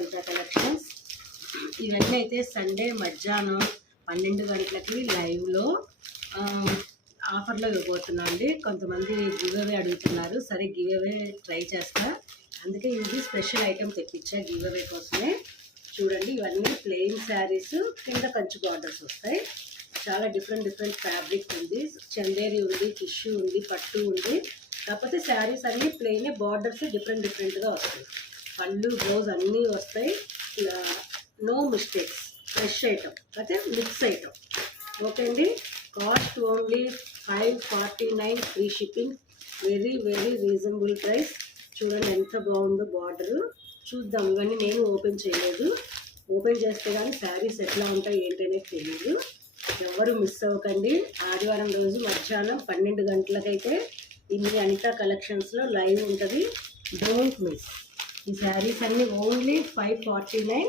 అంతా కలెక్షన్స్ ఇవన్నీ అయితే సండే మధ్యాహ్నం 12 గంటలకి లైవ్లో ఆఫర్లో ఇవ్వబోతున్నా అండి. కొంతమంది గివ్ అవే అడుగుతున్నారు, సరే గివ్ అవే ట్రై చేస్తా, అందుకే ఇది స్పెషల్ ఐటెం తెప్పించా గివ్ అవే కోసమే. చూడండి, ఇవన్నీ ప్లెయిన్ శారీస్, కింద కంచి బార్డర్స్ వస్తాయి. చాలా డిఫరెంట్ ఫ్యాబ్రిక్ ఉంది, చందేరి ఉంది, టిష్యూ ఉంది, పట్టు ఉంది. కాకపోతే శారీస్ అన్నీ ప్లెయిన్, బార్డర్స్ డిఫరెంట్గా వస్తాయి. పళ్ళు బ్లౌజ్ అన్నీ వస్తాయి. నో మిస్టేక్స్, ఫ్రెష్ ఐటమ్ అయితే మిక్స్ ఐటమ్. ఓకే అండి, cost only 549, free shipping, very reasonable price. చూడండి ఎంత బాగుందో బార్డరు. చూద్దాం, ఇవన్నీ నేను ఓపెన్ చేయలేదు, ఓపెన్ చేస్తే కానీ శారీస్ ఎట్లా ఉంటాయి ఏంటనేది తెలియదు. ఎవరు మిస్ అవ్వకండి. ఆదివారం రోజు మధ్యాహ్నం 12 గంటలకైతే ఇన్ని అనితా కలెక్షన్స్లో లైవ్ ఉంటుంది, డోంట్ మిస్. ఈ శారీస్ అన్నీ ఓన్లీ 549,